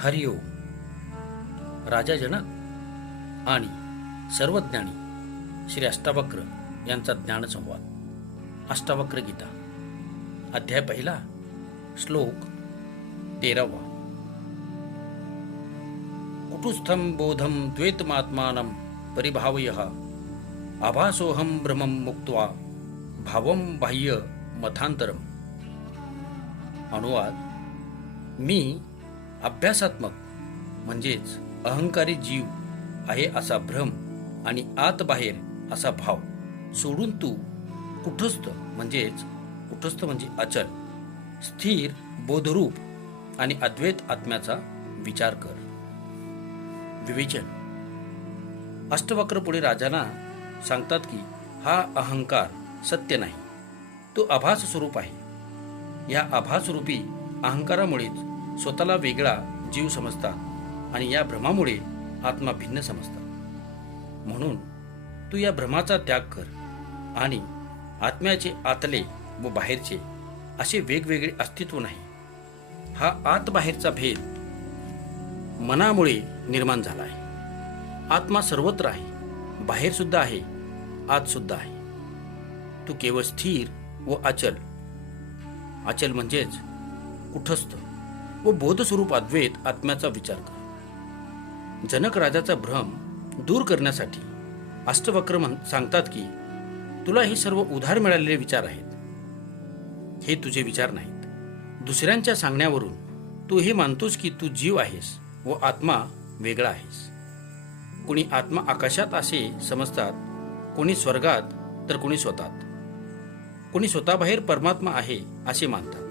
हरिओम. राजा जनक आणि सर्वज्ञानी श्री अष्टावक्र यांचा ज्ञानसंवाद. अष्टावक्र गीता अध्याय पहिला, श्लोक 13. कुटुस्थं बोधं द्वैतमात्मानं परिभावयः आभासोहं ब्रह्मं मुक्त्वा भावं बाह्य मथांतरम. अनुवाद: मी अभ्यासात्मक म्हणजेच अहंकारी जीव आहे असा भ्रम आणि आत बाहेर असा भाव सोडून तू कुटस्थ म्हणजे अचल, स्थिर, बोधरूप आणि अद्वैत आत्म्याचा विचार कर. विवेचन. अष्टवक्र पुढे राजाला सांगतात की हा अहंकार सत्य नाही, तो आभास स्वरूप आहे. या आभासरूपी अहंकारामुळेच स्वतःला वेगळा जीव समजतात आणि या भ्रमामुळे आत्मा भिन्न समजतात. म्हणून तू या भ्रमाचा त्याग कर आणि आत्म्याचे आतले व बाहेरचे असे वेगवेगळे अस्तित्व नाही. हा आत बाहेरचा भेद मनामुळे निर्माण झाला आहे. आत्मा सर्वत्र आहे, बाहेर सुद्धा आहे, आत सुद्धा आहे. तू केवळ स्थिर व अचल म्हणजेच कुटस्थ व बोधस्वरूप अद्वैत आत्म्याचा विचार कर. जनक राजाचा भ्रम दूर करण्यासाठी अष्टवक्र सांगतात की तुला हे सर्व उधार मिळालेले विचार आहेत. हे तुझे विचार नाहीत. दुसऱ्यांच्या सांगण्यावरून तू हे मानतोस की तू जीव आहेस व आत्मा वेगळा आहेस. कोणी आत्मा आकाशात असे समजतात, कोणी स्वर्गात, तर कोणी स्वतःत. कोणी स्वतःबाहेर परमात्मा आहे असे मानतात.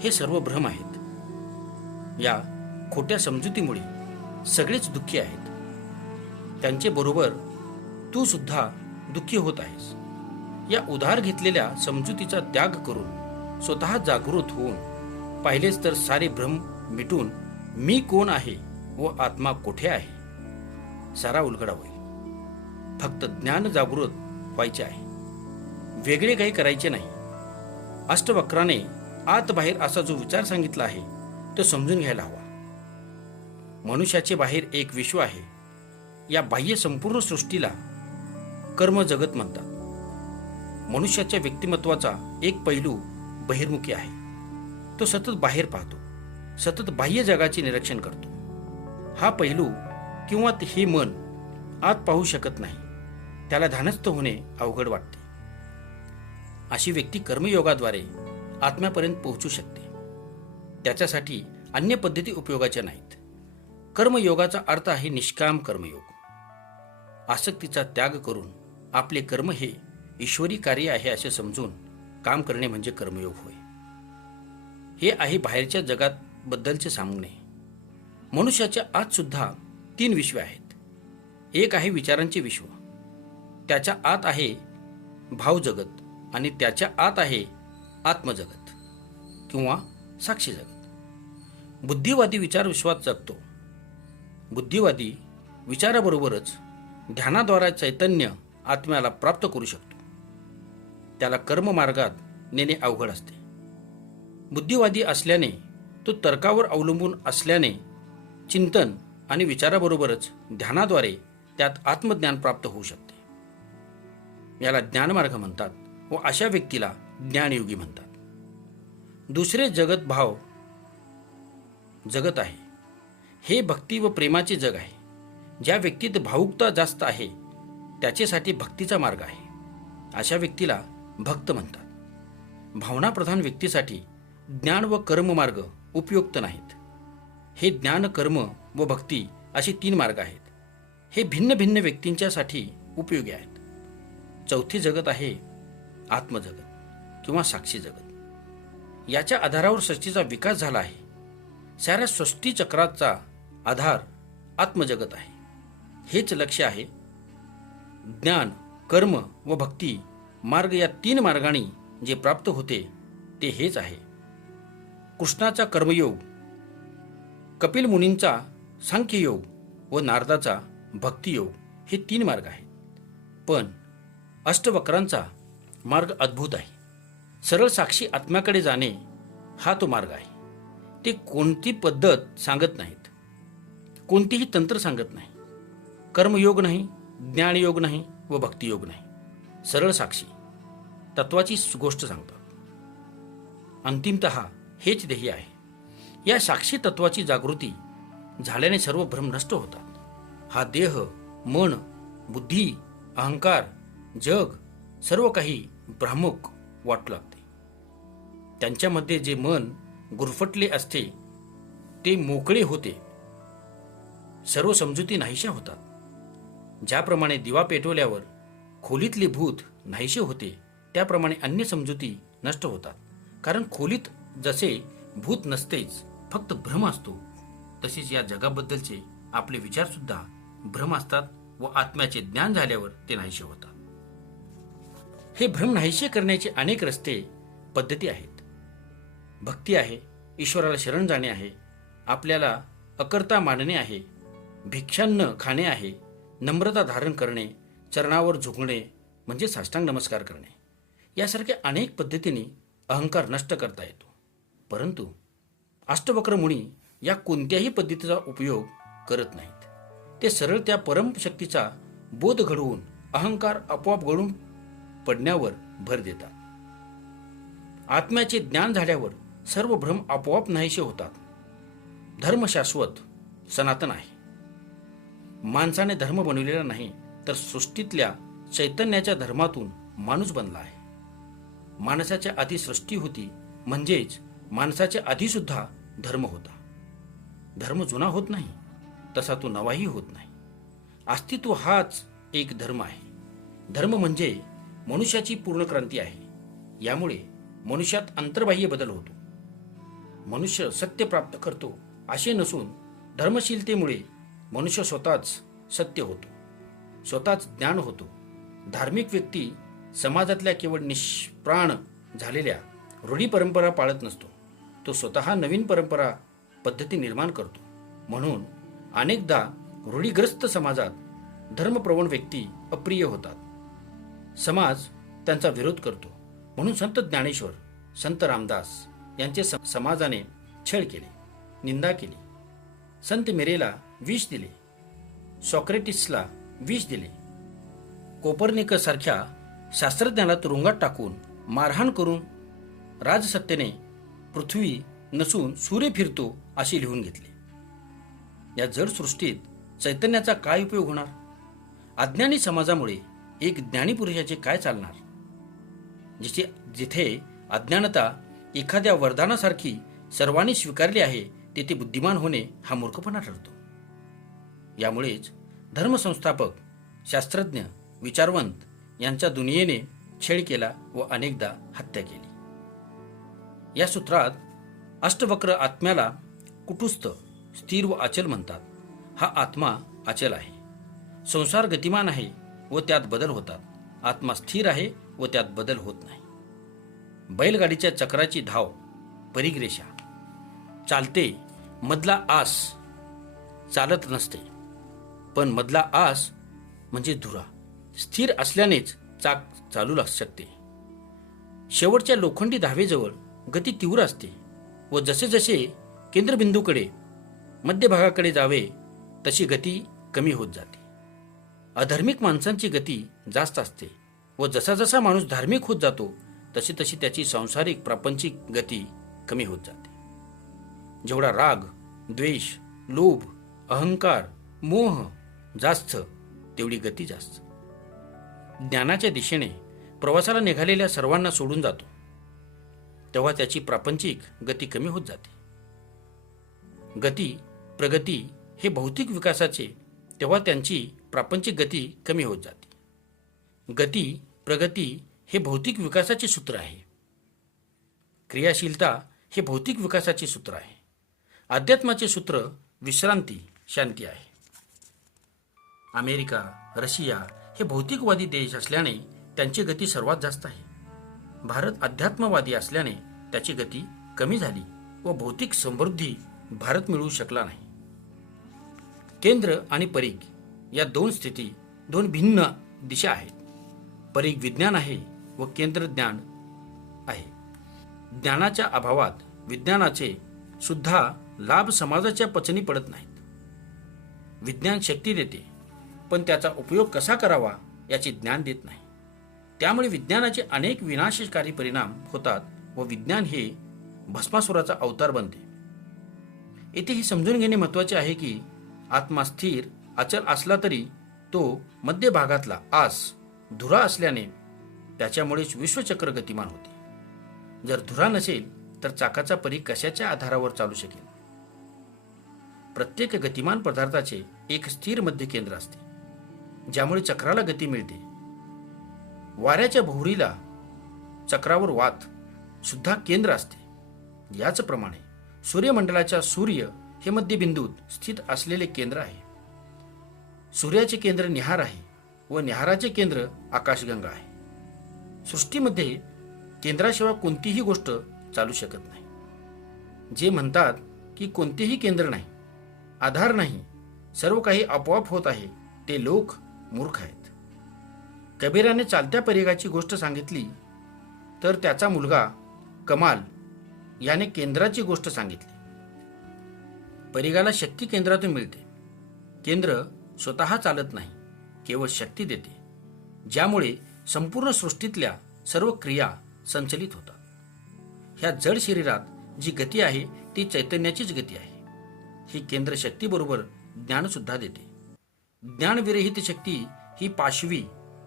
हे सर्व भ्रम आहेत. या खोट्या समजुतीमुळे सगळेच दुःखी आहेत. त्यांचे बरोबर तू सुद्धा दुःखी होत आहेस. या उधार घेतलेल्या समजुतीचा त्याग करून स्वतः जागृत होऊन पाहिलेच तर सारे भ्रम मिटून मी कोण आहे व आत्मा कोठे आहे सारा उलगडा होईल. फक्त ज्ञान जागृत व्हायचे आहे, वेगळे काही करायचे नाही. अष्टवक्राने आत बाहेर असा जो विचार सांगितला आहे तो समजून घ्यायला हवा. मनुष्याचे बाहेर एक विश्व आहे. या बाह्य संपूर्ण सृष्टीला कर्म जगत म्हणतात. मनुष्याच्या व्यक्तिमत्वाचा एक पैलू बहिर्मुखी आहे. तो सतत बाहेर पाहतो, सतत बाह्य जगाचे निरीक्षण करतो. हा पैलू किंवा हे मन आत पाहू शकत नाही. त्याला ध्यानस्थ होणे अवघड वाटते. अशी व्यक्ती कर्मयोगाद्वारे आत्म्यापर्यंत पोहोचू शकते. त्याच्यासाठी अन्य पद्धती उपयोगाच्या नाहीत. कर्मयोगाचा अर्थ आहे निष्काम कर्मयोग. आसक्तीचा त्याग करून आपले कर्म हे ईश्वरी कार्य आहे असे समजून काम करणे म्हणजे कर्मयोग होय. हे आहे बाहेरच्या जगात बद्दलचे सांगणे. मनुष्याच्या आत सुद्धा 3 विश्वे आहेत. एक आहे विचारांचे विश्व, त्याच्या आत आहे भावजगत आणि त्याच्या आत आहे आत्मजगत किंवा साक्षी जगत. बुद्धिवादी विचार विश्वात जगतो. बुद्धिवादी विचाराबरोबरच ध्यानाद्वारे चैतन्य आत्म्याला प्राप्त करू शकतो. त्याला कर्ममार्गात नेणे अवघड असते. बुद्धिवादी असल्याने तो तर्कावर अवलंबून असल्याने चिंतन आणि विचाराबरोबरच ध्यानाद्वारे त्यात आत्मज्ञान प्राप्त होऊ शकते. याला ज्ञानमार्ग म्हणतात व अशा व्यक्तीला ज्ञानयोगी म्हणतात. दुसरे जगत भाव जगत आहे. हे भक्ती व प्रेमाचे जग आहे. ज्या व्यक्तीत भावुकता जास्त आहे त्याच्यासाठी भक्तीचा मार्ग आहे. अशा व्यक्तीला भक्त म्हणतात. भावनाप्रधान व्यक्तीसाठी ज्ञान व कर्म मार्ग उपयुक्त नाहीत. हे ज्ञान, कर्म व भक्ती असे 3 मार्ग आहेत. हे भिन्न भिन्न व्यक्तींच्यासाठी उपयोगी आहेत. चौथे जगत आहे आत्मजगत किंवा साक्षी जगत. याच्या आधारावर सृष्टीचा विकास झाला आहे. साऱ्या सृष्टी चक्राचा आधार आत्मजगत आहे. हेच लक्ष्य आहे. ज्ञान, कर्म व भक्ती मार्ग या 3 मार्गांनी जे प्राप्त होते ते हेच आहे. कृष्णाचा कर्मयोग, कपिल मुनींचा सांख्ययोग व नारदाचा भक्तियोग हे 3 मार्ग आहेत. पण अष्टवक्रांचा मार्ग अद्भुत आहे. सरळ साक्षी आत्म्याकडे जाणे हा तो मार्ग आहे. ते कोणती पद्धत सांगत नाहीत. कोणतेही तंत्र सांगत नाही. कर्मयोग नाही, ज्ञानयोग नाही व भक्तियोग नाही. सरळ साक्षी तत्वाची गोष्ट सांगतात. अंतिमतः हेच ध्येय आहे. या साक्षी तत्वाची जागृती झाल्याने सर्व भ्रम नष्ट होतात. हा देह, मन, बुद्धी, अहंकार, जग सर्व काही भ्रामक वाटू लागते. त्यांच्यामध्ये जे मन गुरफटले असते ते मोकळे होते. सर्व समजुती नाहीशा होतात. ज्याप्रमाणे दिवा पेटवल्यावर खोलीतले भूत नाहीसे होते, त्याप्रमाणे अन्य समजुती नष्ट होतात. कारण खोलीत जसे भूत नसतेच, फक्त भ्रम असतो, तसेच या जगाबद्दलचे आपले विचार सुद्धा भ्रम असतात व आत्म्याचे ज्ञान झाल्यावर ते नाहीसे होतात. हे भ्रम नाहीसे करण्याचे अनेक रस्ते, पद्धती आहेत. भक्ती आहे, ईश्वराला शरण जाणे आहे, आपल्याला अकर्ता मानणे आहे, भिक्षान्न खाणे आहे, नम्रता धारण करणे, चरणावर झुकणे म्हणजे साष्टांग नमस्कार करणे. यासारख्या अनेक पद्धतीने अहंकार नष्ट करता येतो. परंतु अष्टवक्र मुनी या कोणत्याही पद्धतीचा उपयोग करत नाहीत. ते सरळ त्या परमशक्तीचा बोध घडवून अहंकार आपोआप गळून पडण्यावर भर देतात. आत्म्याचे ज्ञान झाल्यावर सर्व भ्रम आपोआप नाहीसे होतात. धर्म शाश्वत सनातन आहे. माणसाने धर्म बनवलेला नाही, तर सृष्टीतल्या चैतन्याच्या धर्मातून माणूस बनला आहे. माणसाच्या आधी सृष्टी होती, म्हणजेच माणसाच्या आधी सुद्धा धर्म होता. धर्म जुना होत नाही, तसा तो नवाही होत नाही. अस्तित्व हाच एक धर्म आहे. धर्म म्हणजे मनुष्याची पूर्ण क्रांती आहे. यामुळे मनुष्यात अंतर्बाह्य बदल होतो. मनुष्य सत्य प्राप्त करतो असे नसून धर्मशीलतेमुळे मनुष्य स्वतःच सत्य होतो, स्वतःच ज्ञान होतो. धार्मिक व्यक्ती समाजातल्या केवळ निष्प्राण झालेल्या रूढी परंपरा पाळत नसतो, तो स्वतः नवीन परंपरा पद्धती निर्माण करतो. म्हणून अनेकदा रूढीग्रस्त समाजात धर्मप्रवण व्यक्ती अप्रिय होतात. समाज त्यांचा विरोध करतो. म्हणून संत ज्ञानेश्वर, संत रामदास यांचे समाजाने छळ केले, निंदा केली. संत मेरेला विष दिले, सॉक्रेटिसला विष दिले, कोपर्निकस सारख्या शास्त्रज्ञाला तुरुंगात टाकून मारहाण करून राजसत्तेने पृथ्वी नसून सूर्य फिरतो असे लिहून घेतले. या जड सृष्टीत चैतन्याचा काय उपयोग होणार? अज्ञानी समाजामुळे एक ज्ञानी पुरुषाचे काय चालणार? जिथे अज्ञानता एखाद्या वरदानासारखी सर्वांनी स्वीकारली आहे, तेथे बुद्धिमान होणे हा मूर्खपणा ठरतो. यामुळेच धर्मसंस्थापक, शास्त्रज्ञ, विचारवंत यांच्या दुनियेने छेड केला व अनेकदा हत्या केली. या सूत्रात अष्टवक्र आत्म्याला कुटुस्थ, स्थिर व अचल म्हणतात. हा आत्मा अचल आहे. संसार गतिमान आहे व त्यात बदल होतात. आत्मा स्थिर आहे व त्यात बदल होत नाही. बैलगाडीच्या चक्राची धाव परिग्रेषा चालते, मधला आस चालत नसते. पण मधला आस म्हणजे धुरा स्थिर असल्यानेच चाक चालू शकते. शेवटच्या लोखंडी धावेजवळ गती तीव्र असते व जसे जसे केंद्रबिंदूकडे मध्यभागाकडे जावे तशी गती कमी होत जाते. अधार्मिक माणसांची गती जास्त असते व जसा जसा माणूस धार्मिक होत जातो तशी तशी त्याची सांसारिक प्रापंचिक गती कमी होत जाते. जेवढा राग, द्वेष, लोभ, अहंकार, मोह जास्त, तेवढी गती जास्त. ज्ञानाच्या दिशेने प्रवासाला निघालेल्या सर्वांना सोडून जातो तेव्हा त्याची प्रापंचिक गती कमी होत जाते. गती, प्रगती हे भौतिक विकासाचे, तेव्हा त्यांची प्रापंचिक गती कमी होत जाते. गती, प्रगती हे भौतिक विकासाचे सूत्र आहे. क्रियाशीलता हे भौतिक विकासाचे सूत्र आहे. अध्यात्माचे सूत्र विश्रांती, शांती आहे. अमेरिका, रशिया हे भौतिकवादी देश असल्याने त्यांची गती सर्वात जास्त आहे. भारत अध्यात्मवादी असल्याने त्याची गती कमी झाली व भौतिक समृद्धी भारत मिळवू शकला नाही. केंद्र आणि परीघ या दोन स्थिती, दोन भिन्न दिशा आहेत. परीघ विज्ञान आहे व केंद्र ज्ञान आहे. ज्ञानाच्या अभावात विज्ञानाचे सुद्धा लाभ समाजाच्या पचनी पडत नाहीत. विज्ञान शक्ती देते, पण त्याचा उपयोग कसा करावा याचे ज्ञान देत नाही. त्यामुळे विज्ञानाचे अनेक विनाशकारी परिणाम होतात व विज्ञान हे भस्मासुराचा अवतार बनते. येथे हे समजून घेणे महत्त्वाचे आहे की आत्मा स्थिर अचल असला तरी तो मध्य भागातला आस धुरा असल्याने त्याच्यामुळेच विश्वचक्र गतिमान होते. जर धुरा नसेल तर चाकाचा परी कशाच्या आधारावर चालू शकेल? प्रत्येक गतिमान पदार्थाचे एक स्थिर मध्य केंद्र असते, ज्यामुळे चक्राला गती मिळते. वाऱ्याच्या भोवरीला चक्रावर वात सुद्धा केंद्र असते. याचप्रमाणे सूर्यमंडलाच्या सूर्य हे मध्यबिंदूत स्थित असलेले केंद्र आहे. सूर्याचे केंद्र निहार आहे व निहाराचे केंद्र आकाशगंगा आहे. सृष्टीमध्ये केंद्राशिवाय कोणतीही गोष्ट चालू शकत नाही. जे म्हणतात की कोणतेही केंद्र नाही, आधार नाही, सर्व काही आपोआप होत आहे, ते लोक मूर्ख आहेत. कबीराने चालत्या परिघाची गोष्ट सांगितली तर त्याचा मुलगा कमाल याने केंद्राची गोष्ट सांगितली. परिघाला शक्ती केंद्रातून मिळते. केंद्र स्वतः चालत नाही, केवळ शक्ती देते, ज्यामुळे संपूर्ण सृष्टीतल्या सर्व क्रिया संचलित होतात. ह्या जड शरीरात जी गती आहे ती चैतन्याचीच गती आहे. ही केंद्र शक्तीबरोबर ज्ञान सुद्धा देते. ज्ञानविरहित शक्ती ही पाशवी,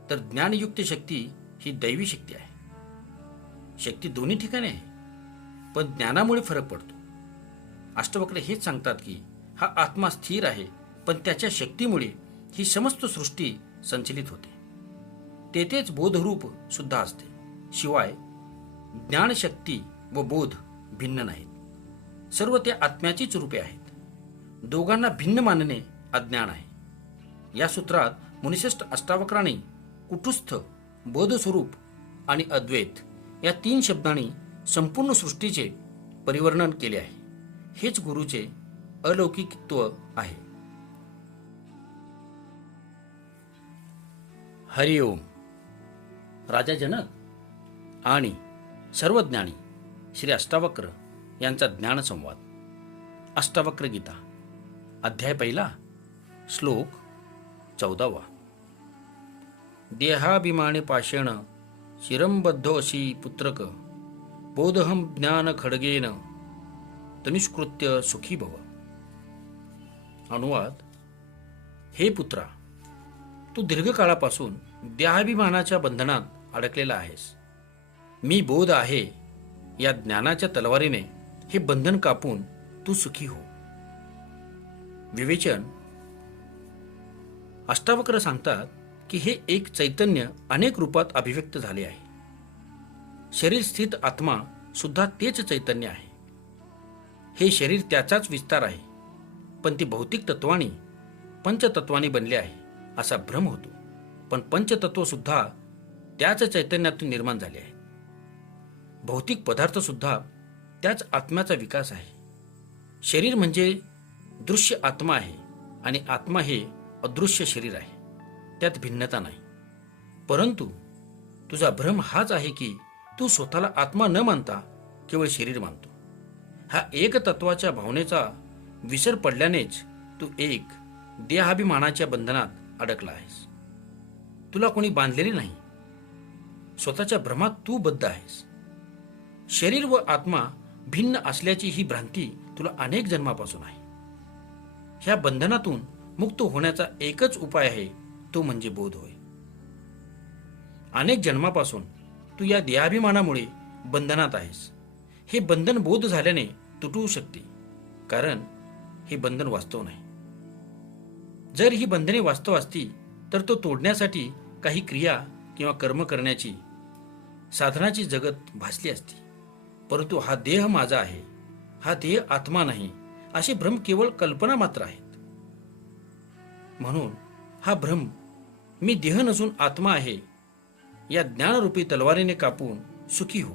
तर ज्ञानयुक्त शक्ती ही दैवी शक्ती आहे. शक्ती दोन्ही ठिकाणी आहे, पण ज्ञानामुळे फरक पडतो. अष्टवक्र हेच सांगतात की हा आत्मा स्थिर आहे, पण त्याच्या शक्तीमुळे ही समस्त सृष्टी संचलित होते. तेथेच बोधरूप सुद्धा असते. शिवाय ज्ञानशक्ती व बोध भिन्न नाहीत. सर्व ते आत्म्याचीच रूपे आहेत. दोघांना भिन्न मानणे अज्ञान आहे. या सूत्रात मुनिश्रेष्ठ अष्टावक्रांनी कुटुस्थ, बोधस्वरूप आणि अद्वैत या 3 शब्दांनी संपूर्ण सृष्टीचे परिवर्णन केले आहे. हेच गुरुचे अलौकिकत्व आहे. हरिओम. राजा जनक आणि सर्वज्ञानी श्री अष्टावक्र यांचा ज्ञानसंवाद. अष्टावक्र गीता अध्याय 1, श्लोक 14. देहाभिमाने पाषेण शिरंबद्ध अशी पुत्रक बोधहं ज्ञान खड्गेन तनिष्कृत्य सुखी भव. अनुवाद. हे पुत्रा, तू दीर्घकाळापासून देहाभिमानाच्या बंधनात अडकलेला आहेस. मी बोध आहे या ज्ञानाच्या तलवारीने हे बंधन कापून तू सुखी हो. विवेचन. अष्टावक्र सांगतात की हे एक चैतन्य अनेक रूपात अभिव्यक्त झाले आहे. शरीर स्थित आत्मा सुद्धा तेच चैतन्य आहे. हे शरीर त्याचाच विस्तार आहे, पण ती भौतिक तत्वानी पंचतत्वानी बनले आहे असा भ्रम होतो. पण पंचतत्व सुद्धा त्याच चैतन्यातून निर्माण झाले आहे. भौतिक पदार्थ सुद्धा त्याच आत्म्याचा विकास आहे. शरीर म्हणजे दृश्य आत्मा आहे आणि आत्मा हे अदृश्य शरीर आहे. त्यात भिन्नता नाही. परंतु तुझा भ्रम हाच आहे की तू स्वतःला आत्मा न मानता केवळ शरीर मानतो. हा एक तत्वाच्या भावनेचा विसर पडल्यानेच तू एक देहाभिमानाच्या बंधनात अडकला आहेस. तुला कोणी बांधलेले नाही. स्वतःच्या भ्रमात तू बद्ध आहेस. शरीर व आत्मा भिन्न असल्याची ही भ्रांती तुला अनेक जन्मापासून आहे. ह्या बंधनातून मुक्त होण्याचा एकच उपाय आहे, तो म्हणजे बोध होय. अनेक जन्मापासून तू या देहाभिमानामुळे बंधनात आहेस. हे बंधन बोध झाल्याने तुटू शकते, कारण हे बंधन वास्तव नाही. जर ही बंधने वास्तव असती तर तो तोडण्यासाठी काही क्रिया किंवा कर्म करण्याची साधनाची जगत भासली असती. परंतु हा देह माझा आहे, हा देह आत्मा नाही, असे भ्रम केवळ कल्पना मात्र आहेत. म्हणून हा भ्रम मी देह नसून आत्मा आहे या ज्ञानरूपी तलवारीने कापून सुखी हो,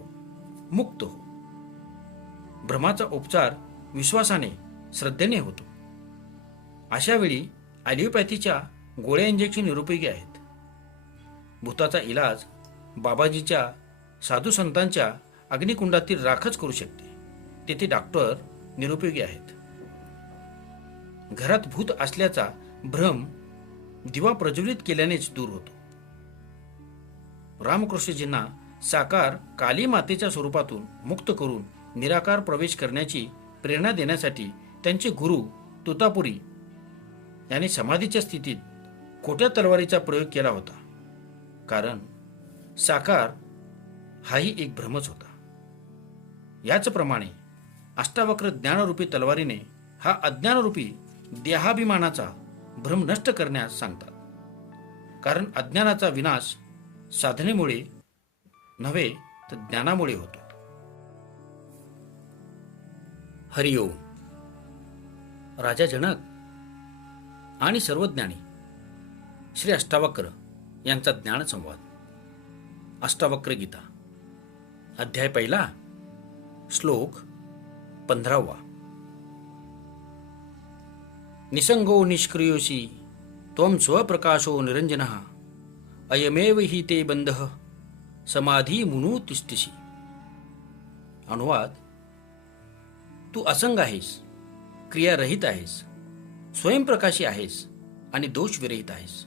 मुक्त हो. भ्रमाचा उपचार विश्वासाने, श्रद्धेने होतो. अशा वेळी ॲलिओपॅथीच्या गोळ्या इंजेक्शन निरुपयोगी आहेत. भूताचा इलाज बाबाजीच्या साधू संतांच्या अग्निकुंडातील राखच करू शकते. तेथे डॉक्टर निरुपयोगी आहेत. घरात भूत असल्याचा भ्रम दिवा प्रज्वलित केल्यानेच दूर होतो. रामकृष्णजींना साकार काली मातेच्या स्वरूपातून मुक्त करून निराकार प्रवेश करण्याची प्रेरणा देण्यासाठी त्यांचे गुरु तोतापुरी याने समाधीच्या स्थितीत खोट्या तलवारीचा प्रयोग केला होता. कारण साकार हाही एक भ्रमच होता. याचप्रमाणे अष्टावक्र ज्ञानरूपी तलवारीने हा अज्ञानरूपी देहाभिमानाचा भ्रम नष्ट करण्यास सांगतात. कारण अज्ञानाचा विनाश साधनेमुळे नव्हे तर ज्ञानामुळे होतो. हरिओम. राजा जनक आणि सर्वज्ञानी श्री अष्टावक्र यांचा ज्ञान संवाद. अष्टावक्र गीता अध्याय 1 श्लोक 15. निसंगो निष्क्रियोसी त्वं स्वप्रकाशो निरंजनः अयमेव हि ते बंधः समाधी मुनु तिष्ठिसी. अनुवाद: तू असंग आहेस, क्रियारहित आहेस, स्वयंप्रकाशी आहेस आणि दोषविरहित आहेस.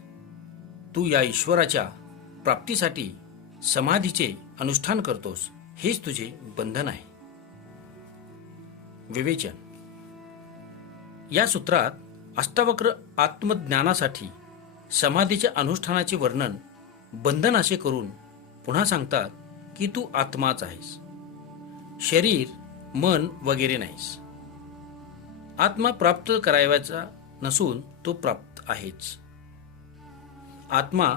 तू या ईश्वराच्या प्राप्तीसाठी समाधीचे अनुष्ठान करतोस, हेच तुझे बंधन आहे. विवेचन. या सूत्रात अष्टावक्र आत्मज्ञानासाठी समाधीच्या अनुष्ठानाचे वर्णन बंधन असे करून पुन्हा सांगतात की तू आत्माच आहेस, शरीर, मन वगैरे नाहीस. आत्मा प्राप्त करावयाचा नसून तो प्राप्त आहेच. आत्मा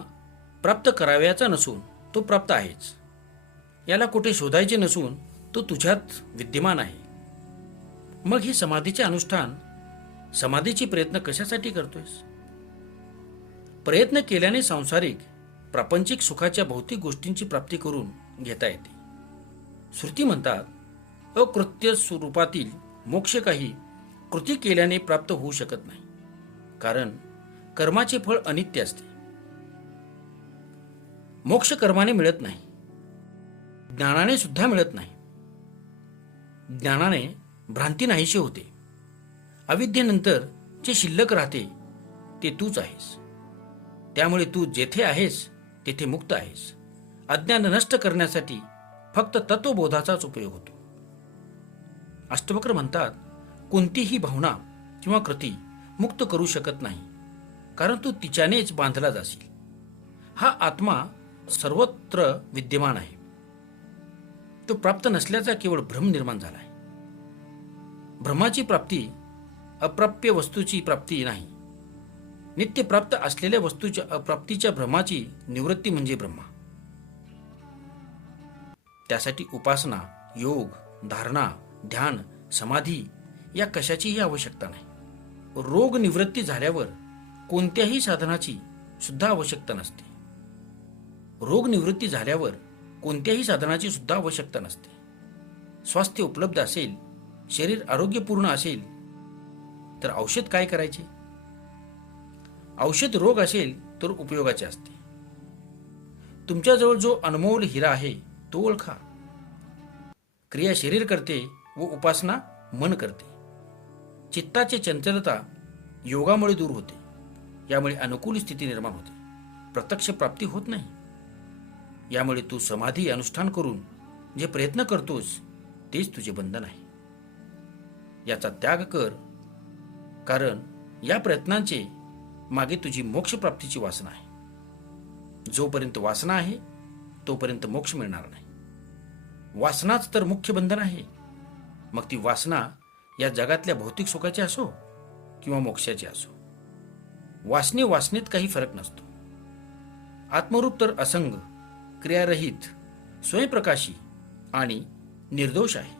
प्राप्त करावयाचा नसून तो प्राप्त आहेच. याला कुठे शोधायचे नसून तो तुझ्यात विद्यमान आहे. मग ही समाधीचे अनुष्ठान, समाधीची प्रयत्न कशासाठी करतोयस? प्रयत्न केल्याने सांसारिक प्रापंचिक सुखाच्या भौतिक गोष्टींची प्राप्ती करून घेता येते. श्रुती म्हणतात अकृत्य स्वरूपातील मोक्ष काही कृती केल्याने प्राप्त होऊ शकत नाही. कारण कर्माचे फळ अनित्य असते. मोक्ष कर्माने मिळत नाही, ज्ञानाने सुद्धा मिळत नाही. ज्ञानाने भ्रांती नाहीशी होते. अविद्येनंतर जे शिल्लक राहते ते तूच आहेस. त्यामुळे तू जेथे आहेस तेथे मुक्त आहेस. अज्ञान नष्ट करण्यासाठी फक्त तत्वबोधाचाच उपयोग होतो. अष्टावक्र म्हणतात कोणतीही भावना किंवा कृती मुक्त करू शकत नाही, कारण तू तिच्यानेच बांधला जाशील. हा आत्मा सर्वत्र विद्यमान आहे. तो प्राप्त नसल्याचा केवळ भ्रम निर्माण झाला आहे. भ्रमाची प्राप्ती अप्राप्य वस्तूची प्राप्ती नाही. नित्य प्राप्त असलेल्या वस्तूच्या अप्राप्तीच्या भ्रमाची निवृत्ती म्हणजे ब्रह्मा. त्यासाठी उपासना, योग, धारणा, ध्यान, समाधी या कशाचीही आवश्यकता नाही. रोग निवृत्ती झाल्यावर कोणत्याही साधनाची सुद्धा आवश्यकता नसते. रोग निवृत्ती झाल्यावर कोणत्याही साधनाची सुद्धा आवश्यकता नसते. स्वास्थ्य उपलब्ध असेल, शरीर आरोग्यपूर्ण असेल तर औषध काय करायचे? औषध रोग असेल तर उपयोगाचे असते. तुमच्याजवळ जो अनमोल हिरा आहे तो ओळखा. क्रिया शरीर करते व उपासना मन करते. चित्ताची चंचलता योगामुळे दूर होते. यामुळे अनुकूल स्थिती निर्माण होते. प्रत्यक्ष प्राप्ती होत नाही. यामुळे तू समाधी अनुष्ठान करून जे प्रयत्न करतोस तेच तुझे बंधन आहे. याचा त्याग कर, कारण या प्रयत्नांचे मागे तुझी मोक्ष प्राप्तीची वासना आहे. जोपर्यंत वासना आहे तोपर्यंत मोक्ष मिळणार नाही. वासनाच तर मुख्य बंधन आहे. मग ती वासना या जगातल्या भौतिक सुखाची असो किंवा मोक्षाची असो. वासनेत काही फरक नसतो. आत्मरूप तर असंग, क्रियारहित, स्वयंप्रकाशी आणि निर्दोष आहे.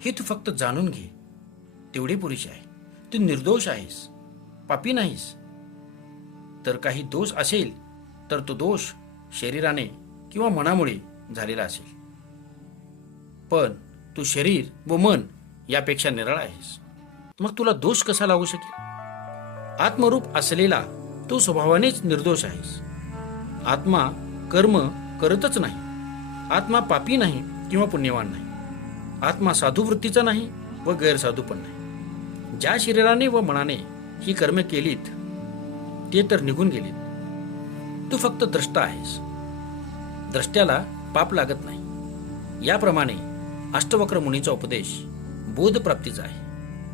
हे तू फक्त जाणून घे, तेवढे पुरेसे आहे. तू निर्दोष आहेस, पापी नाहीस. तर काही दोष असेल तर तो दोष शरीराने किंवा मनामुळे झालेला असेल. पण तू शरीर व मन यापेक्षा निराळा आहेस. मग तुला दोष कसा लागू शकेल? आत्मरूप असलेला तू स्वभावानेच निर्दोष आहेस. आत्मा कर्म करतच नाही. आत्मा पापी नाही किंवा पुण्यवान नाही. आत्मा साधू वृत्तीचा नाही व गैरसाधू पण नाही. ज्या शरीराने व मनाने ही कर्म केलीत ते तर निघून गेले. तू फक्त द्रष्टा आहेस. द्रष्ट्याला पाप लागत नाही. याप्रमाणे अष्टवक्र मुनीचा उपदेश बोधप्राप्तीचा आहे.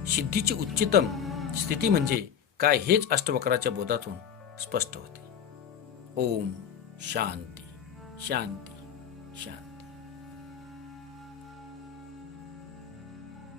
सिद्धीची उच्चतम स्थिती म्हणजे काय हेच अष्टवक्राच्या बोधातून स्पष्ट होते. ओम शांती शांती शांती.